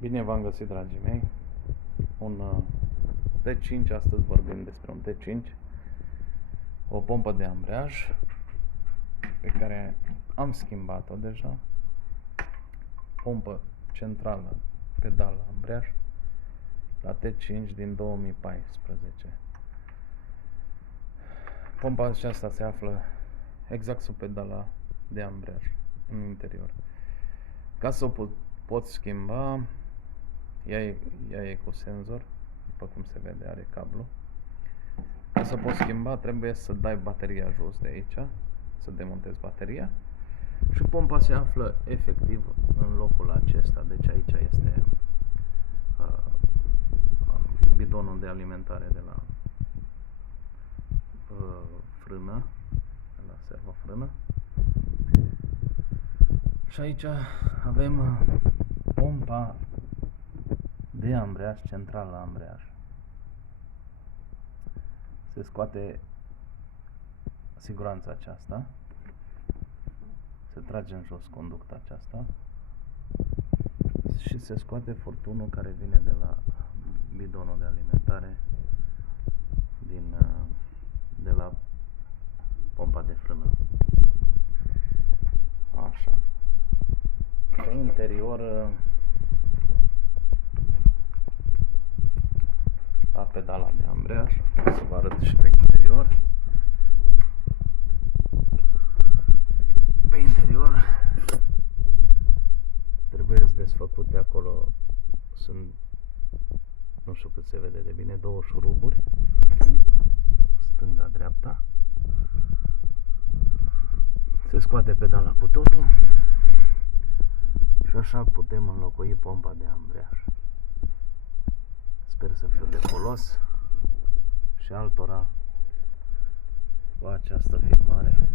Bine v-am găsit, dragii mei. Un T5, astăzi vorbim despre un T5, o pompă de ambreiaj pe care am schimbat-o deja. Pompă centrală, pedal ambreiaj la T5 din 2014. Pompa aceasta se află exact sub pedala de ambreiaj în interior. Ca să o poți schimba, ea e cu senzor, după cum se vede, are cablu. Ca să poți schimba, trebuie să dai bateria jos de aici, să demontezi bateria, și pompa se află efectiv în locul acesta. Deci aici este bidonul de alimentare de la frână, de la servofrână. Și aici avem pompa de ambreiaj, central la ambreiaj. Se scoate siguranța aceasta, se trage în jos conducta aceasta și se scoate furtunul care vine de la bidonul de alimentare de la pompa de frână. Așa. Pe interior, la pedala de ambreiaj, să vă arăt și pe interior. Pe interior trebuie desfăcute acolo, sunt, nu știu cât se vede de bine, două șuruburi, stânga-dreapta. Se scoate pedala cu totul și așa putem înlocui pompa de ambreiaj. Sper să fiu de folos și altora cu această filmare.